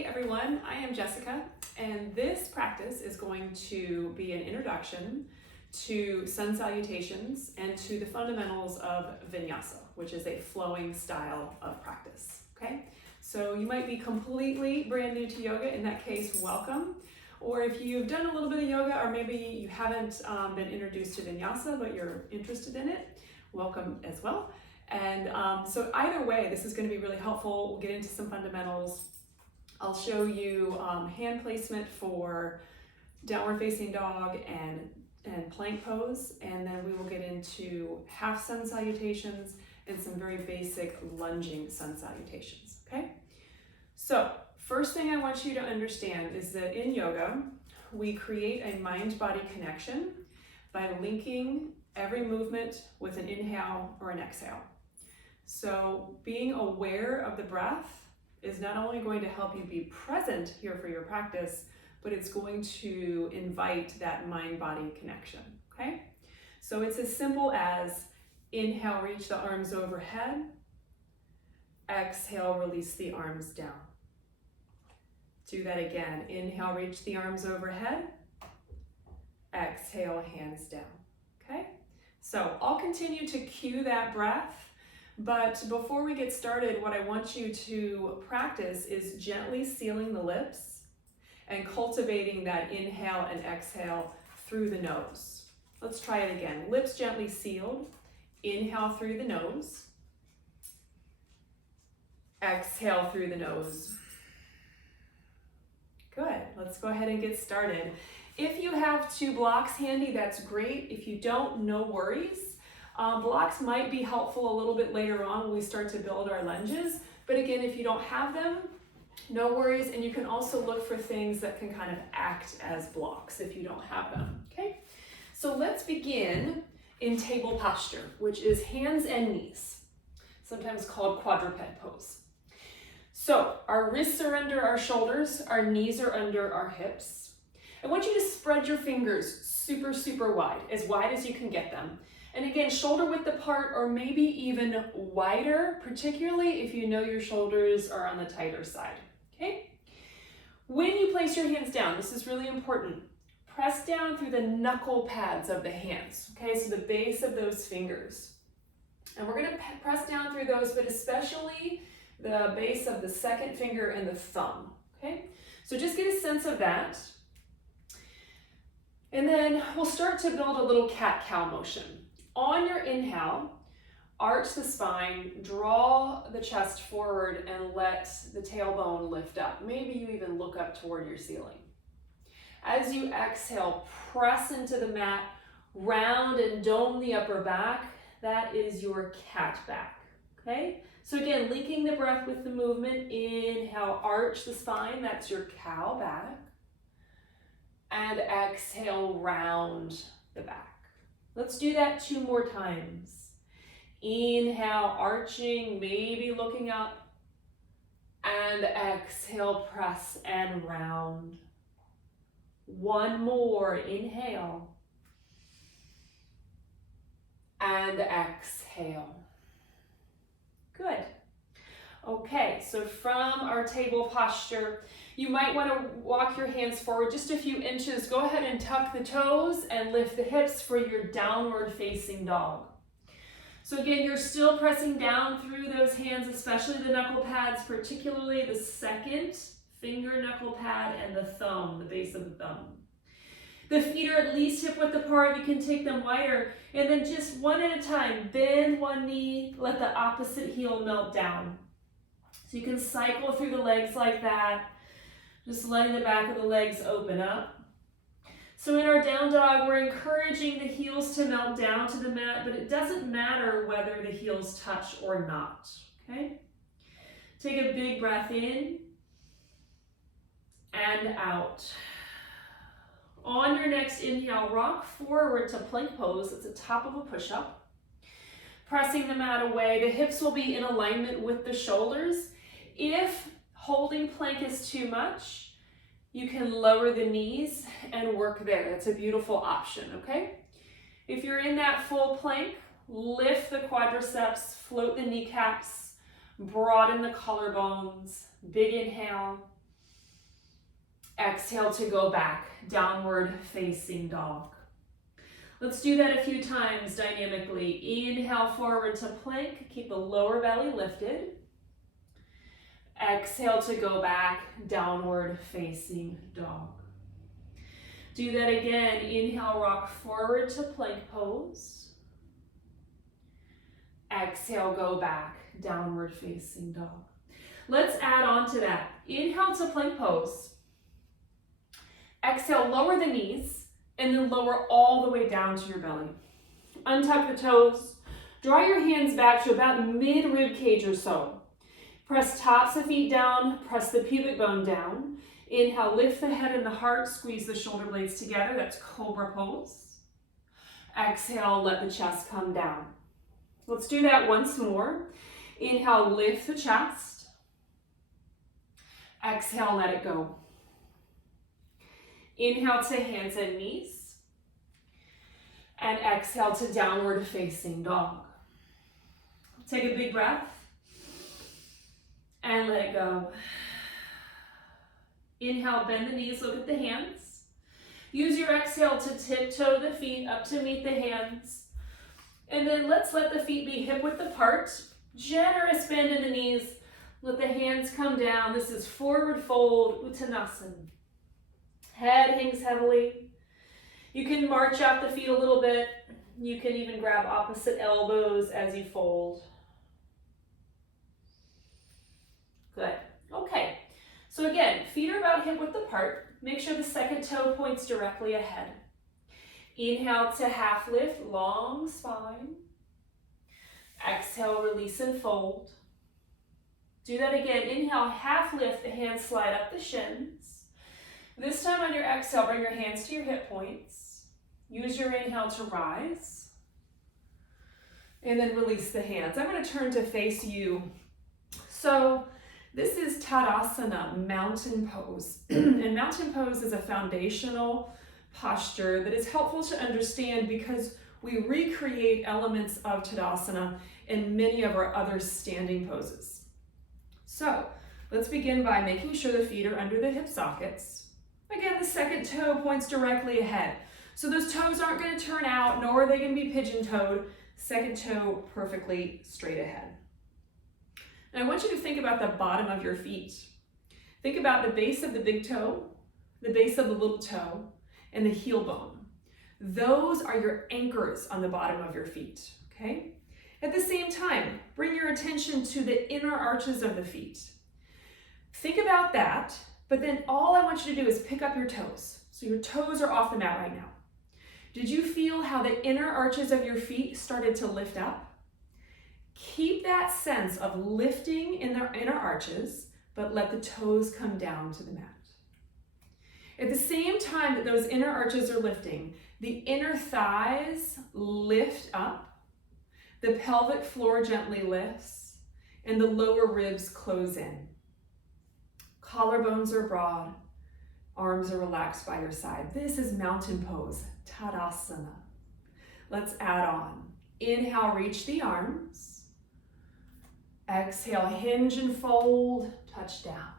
Hey everyone, I am Jessica, and this practice is going to be an introduction to sun salutations and to the fundamentals of vinyasa, which is a flowing style of practice. Okay, so you might be completely brand new to yoga. In that case, welcome. Or if you've done a little bit of yoga, or maybe you haven't been introduced to vinyasa, but you're interested in it, welcome as well. And so either way, this is going to be really helpful. We'll get into some fundamentals. I'll show you hand placement for downward facing dog and plank pose, and then we will get into half sun salutations and some very basic lunging sun salutations, okay? So first thing I want you to understand is that in yoga, we create a mind-body connection by linking every movement with an inhale or an exhale. So being aware of the breath is not only going to help you be present here for your practice, but it's going to invite that mind-body connection, okay? So it's as simple as inhale, reach the arms overhead. Exhale, release the arms down. Do that again. Inhale, reach the arms overhead. Exhale, hands down, okay? So I'll continue to cue that breath. But before we get started, what I want you to practice is gently sealing the lips and cultivating that inhale and exhale through the nose. Let's try it again. Lips gently sealed. Inhale through the nose. Exhale through the nose. Good. Let's go ahead and get started. If you have two blocks handy, that's great. If you don't, no worries. Blocks might be helpful a little bit later on when we start to build our lunges. But again, if you don't have them, no worries. And you can also look for things that can kind of act as blocks if you don't have them, okay? So let's begin in table posture, which is hands and knees, sometimes called quadruped pose. So our wrists are under our shoulders, our knees are under our hips. I want you to spread your fingers super wide as you can get them. And again, shoulder width apart or maybe even wider, particularly if you know your shoulders are on the tighter side, okay? When you place your hands down, this is really important. Press down through the knuckle pads of the hands, okay? So the base of those fingers. And we're gonna press down through those, but especially the base of the second finger and the thumb, okay? So just get a sense of that. And then we'll start to build a little cat-cow motion. On your inhale, arch the spine, draw the chest forward, and let the tailbone lift up. Maybe you even look up toward your ceiling. As you exhale, press into the mat, round and dome the upper back. That is your cat back, okay? So again, linking the breath with the movement. Inhale, arch the spine, that's your cow back. And exhale, round the back. Let's do that 2 more times. Inhale, arching, maybe looking up. And exhale, press and round. 1 more, inhale. And exhale. Good. Okay, so from our table posture, you might want to walk your hands forward just a few inches. Go ahead and tuck the toes and lift the hips for your downward facing dog. So again, you're still pressing down through those hands, especially the knuckle pads, particularly the second finger knuckle pad and the thumb, the base of the thumb. The feet are at least hip width apart. You can take them wider. And then just one at a time, bend one knee, let the opposite heel melt down. So you can cycle through the legs like that, just letting the back of the legs open up. So in our down dog, we're encouraging the heels to melt down to the mat, but it doesn't matter whether the heels touch or not, okay? Take a big breath in and out. On your next inhale, rock forward to plank pose. It's the top of a push-up. Pressing the mat away, the hips will be in alignment with the shoulders. If holding plank is too much, you can lower the knees and work there. That's a beautiful option, okay? If you're in that full plank, lift the quadriceps, float the kneecaps, broaden the collarbones, big inhale. Exhale to go back, downward facing dog. Let's do that a few times dynamically. Inhale forward to plank, keep the lower belly lifted. Exhale to go back, downward facing dog. Do that again. Inhale, rock forward to plank pose. Exhale, go back, downward facing dog. Let's add on to that. Inhale to plank pose. Exhale, lower the knees, and then lower all the way down to your belly. Untuck the toes. Draw your hands back to about mid-rib cage or so. Press tops of feet down, press the pubic bone down. Inhale, lift the head and the heart, squeeze the shoulder blades together. That's cobra pose. Exhale, let the chest come down. Let's do that once more. Inhale, lift the chest. Exhale, let it go. Inhale to hands and knees. And exhale to downward facing dog. Take a big breath. And let it go. Inhale, bend the knees, look at the hands. Use your exhale to tiptoe the feet up to meet the hands. And then let's let the feet be hip width apart. Generous bend in the knees. Let the hands come down. This is forward fold, Uttanasana. Head hangs heavily. You can march out the feet a little bit. You can even grab opposite elbows as you fold. Good. Okay. So again, feet are about hip width apart. Make sure the second toe points directly ahead. Inhale to half lift, long spine. Exhale, release and fold. Do that again. Inhale, half lift, the hands slide up the shins. This time on your exhale, bring your hands to your hip points. Use your inhale to rise. And then release the hands. I'm going to turn to face you. So this is Tadasana, mountain pose. And mountain pose is a foundational posture that is helpful to understand because we recreate elements of Tadasana in many of our other standing poses. So let's begin by making sure the feet are under the hip sockets. Again, the second toe points directly ahead. So those toes aren't going to turn out, nor are they going to be pigeon-toed. Second toe perfectly straight ahead. And I want you to think about the bottom of your feet. Think about the base of the big toe, the base of the little toe, and the heel bone. Those are your anchors on the bottom of your feet, okay? At the same time, bring your attention to the inner arches of the feet. Think about that, but then all I want you to do is pick up your toes. So your toes are off the mat right now. Did you feel how the inner arches of your feet started to lift up? Keep that sense of lifting in their inner arches, but let the toes come down to the mat. At the same time that those inner arches are lifting, the inner thighs lift up, the pelvic floor gently lifts, and the lower ribs close in. Collarbones are broad, arms are relaxed by your side. This is mountain pose, Tadasana. Let's add on. Inhale, reach the arms. Exhale, hinge and fold, touch down.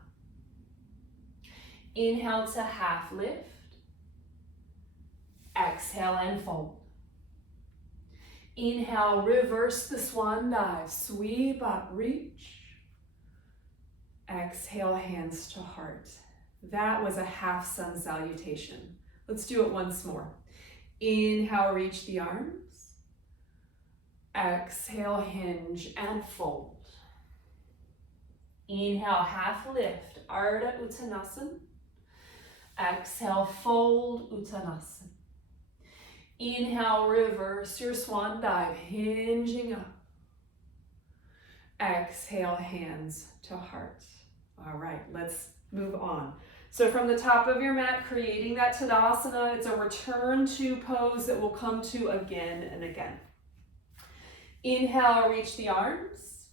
Inhale to half lift. Exhale and fold. Inhale, reverse the swan dive. Sweep up, reach. Exhale, hands to heart. That was a half sun salutation. Let's do it once more. Inhale, reach the arms. Exhale, hinge and fold. Inhale, half lift, Ardha Uttanasana. Exhale, fold, Uttanasana. Inhale, reverse your swan dive, hinging up. Exhale, hands to heart. All right, let's move on. So from the top of your mat, creating that Tadasana, it's a return to pose that we'll come to again and again. Inhale, reach the arms.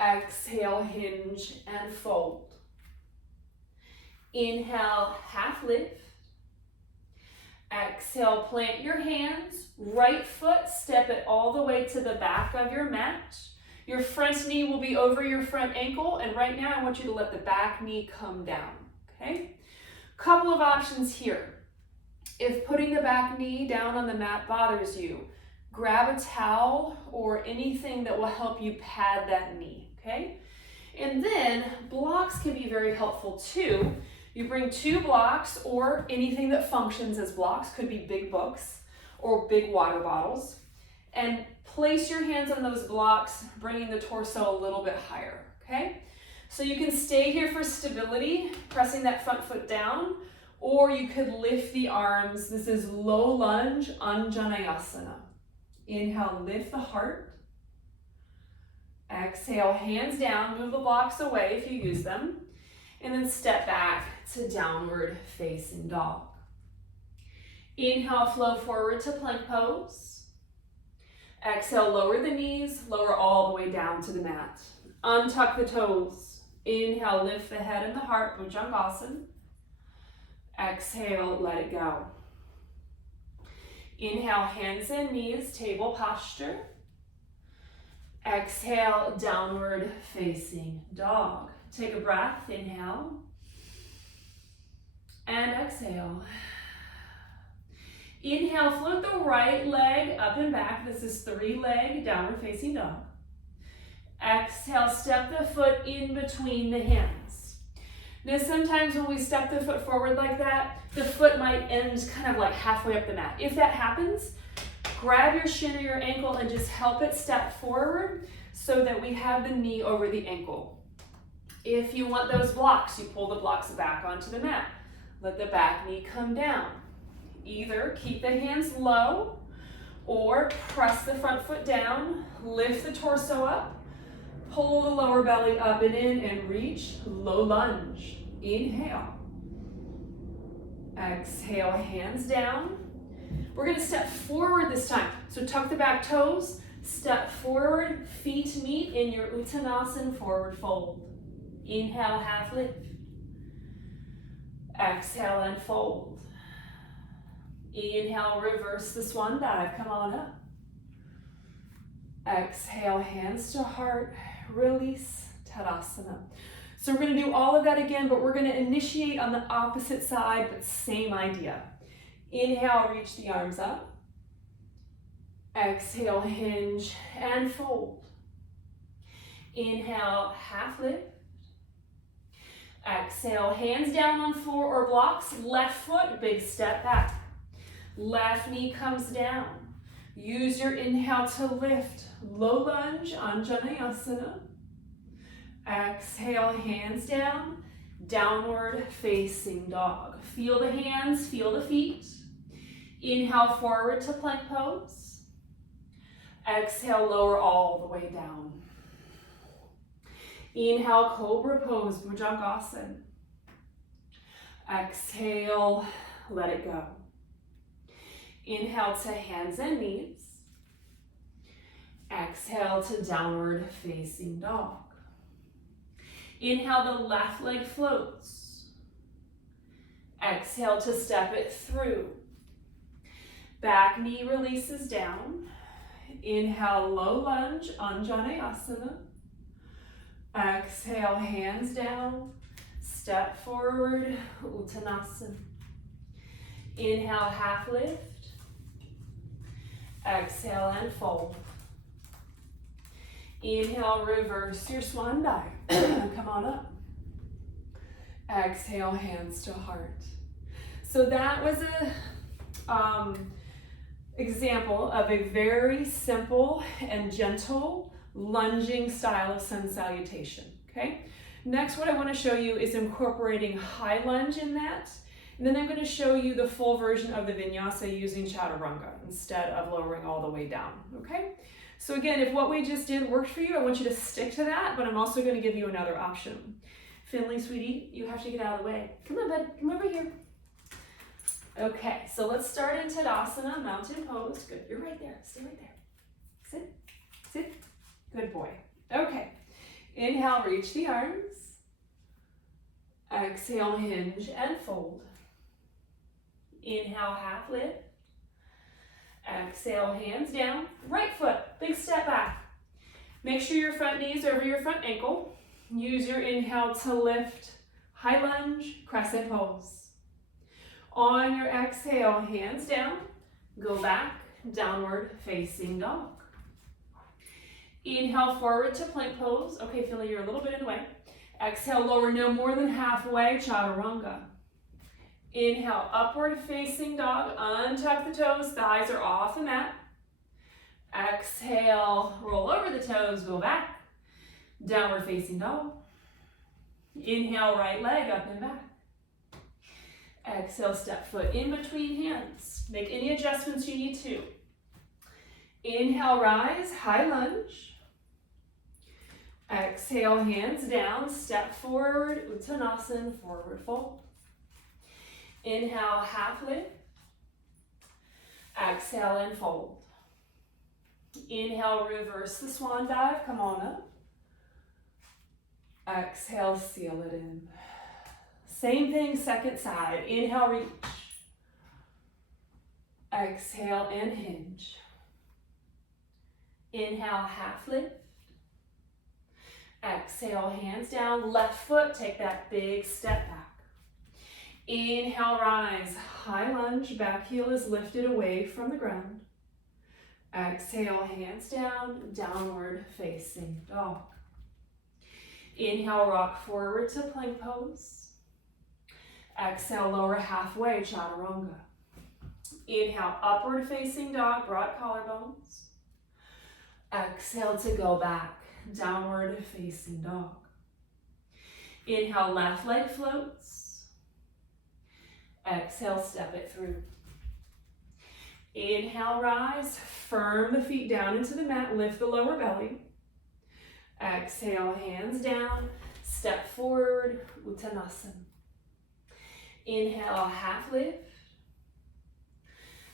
Exhale, hinge and fold. Inhale, half lift. Exhale, plant your hands. Right foot, step it all the way to the back of your mat. Your front knee will be over your front ankle, and right now I want you to let the back knee come down, okay? Couple of options here. If putting the back knee down on the mat bothers you, grab a towel or anything that will help you pad that knee, okay? And then blocks can be very helpful too. You bring 2 blocks or anything that functions as blocks, could be big books or big water bottles, and place your hands on those blocks, bringing the torso a little bit higher, okay? So you can stay here for stability, pressing that front foot down, or you could lift the arms. This is low lunge, Anjaneyasana. Inhale, lift the heart. Exhale, hands down, move the blocks away if you use them. And then step back to downward facing dog. Inhale, flow forward to plank pose. Exhale, lower the knees, lower all the way down to the mat. Untuck the toes. Inhale, lift the head and the heart, Bhujangasana. Exhale, let it go. Inhale, hands and knees, table posture. Exhale, downward facing dog. Take a breath, inhale. And exhale. Inhale, float the right leg up and back. This is 3-leg downward facing dog. Exhale, step the foot in between the hands. Now sometimes when we step the foot forward like that, the foot might end kind of like halfway up the mat. If that happens, grab your shin or your ankle and just help it step forward so that we have the knee over the ankle. If you want those blocks, you pull the blocks back onto the mat. Let the back knee come down. Either keep the hands low or press the front foot down, lift the torso up, pull the lower belly up and in and reach low lunge. Inhale. Exhale, hands down. We're gonna step forward this time. So tuck the back toes, step forward, feet meet in your Uttanasana forward fold. Inhale, half lift. Exhale and fold. Inhale, reverse the swan dive, come on up. Exhale, hands to heart, release, Tadasana. So we're gonna do all of that again, but we're gonna initiate on the opposite side, but same idea. Inhale, reach the arms up. Exhale, hinge and fold. Inhale, half lift. Exhale, hands down on floor or blocks, left foot, big step back. Left knee comes down. Use your inhale to lift. Low lunge, Anjaneyasana. Exhale, hands down. Downward facing dog. Feel the hands, feel the feet. Inhale, forward to plank pose. Exhale, lower all the way down. Inhale, cobra pose, Bhujangasana. Exhale, let it go. Inhale to hands and knees. Exhale to downward facing dog. Inhale, the left leg floats. Exhale to step it through. Back knee releases down. Inhale, low lunge, Anjaneyasana. Exhale, hands down. Step forward, Uttanasana. Inhale, half lift. Exhale and fold. Inhale, reverse your swan dive. Come on up. Exhale, hands to heart. So that was a example of a very simple and gentle lunging style of sun salutation, okay? Next, what I want to show you is incorporating high lunge in that. And then I'm going to show you the full version of the vinyasa using chaturanga instead of lowering all the way down, okay? So again, if what we just did worked for you, I want you to stick to that, but I'm also going to give you another option. Finley, sweetie, you have to get out of the way. Come on, bud, come over here. Okay, so let's start in Tadasana, mountain pose. Good, you're right there, stay right there. Sit, sit, good boy. Okay, inhale, reach the arms. Exhale, hinge and fold. Inhale, half lift. Exhale, hands down. Right foot, big step back. Make sure your front knee is over your front ankle. Use your inhale to lift high lunge, crescent pose. On your exhale, hands down, go back, downward facing dog. Inhale, forward to plank pose. Okay, feel like you're a little bit in the way. Exhale, lower no more than halfway, chaturanga. Inhale, upward facing dog, untuck the toes, thighs are off the mat. Exhale, roll over the toes, go back, downward facing dog. Inhale, right leg up and back. Exhale, step foot in between hands. Make any adjustments you need to. Inhale, rise, high lunge. Exhale, hands down, step forward, Uttanasana, forward fold. Inhale, half lift. Exhale and fold. Inhale, reverse the swan dive, come on up. Exhale, seal it in. Same thing, second side. Inhale, reach. Exhale and hinge. Inhale, half lift. Exhale, hands down, left foot, take that big step back. Inhale, rise, high lunge, back heel is lifted away from the ground. Exhale, hands down, downward facing dog. Inhale, rock forward to plank pose. Exhale, lower halfway, chaturanga. Inhale, upward facing dog, broad collarbones. Exhale to go back, downward facing dog. Inhale, left leg floats. Exhale, step it through. Inhale, rise, firm the feet down into the mat, lift the lower belly. Exhale, hands down, step forward, Uttanasana. Inhale, half lift.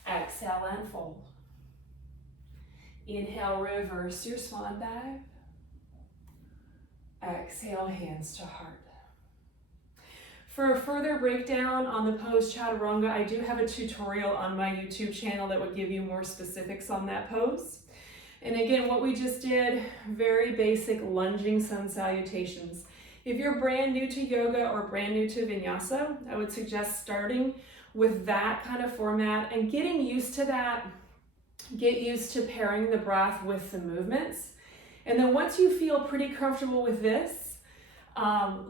Exhale and fold. Inhale, reverse your swan dive. Exhale, hands to heart. For a further breakdown on the pose chaturanga, I do have a tutorial on my YouTube channel that would give you more specifics on that pose. And again, what we just did, very basic lunging sun salutations. If you're brand new to yoga or brand new to vinyasa, I would suggest starting with that kind of format and getting used to that. Get used to pairing the breath with the movements. And then once you feel pretty comfortable with this,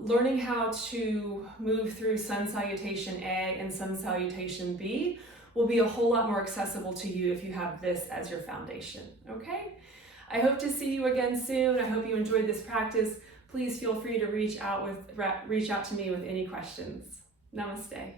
learning how to move through sun salutation A and sun salutation B will be a whole lot more accessible to you if you have this as your foundation, okay? I hope to see you again soon. I hope you enjoyed this practice. Please feel free to reach out to me with any questions. Namaste.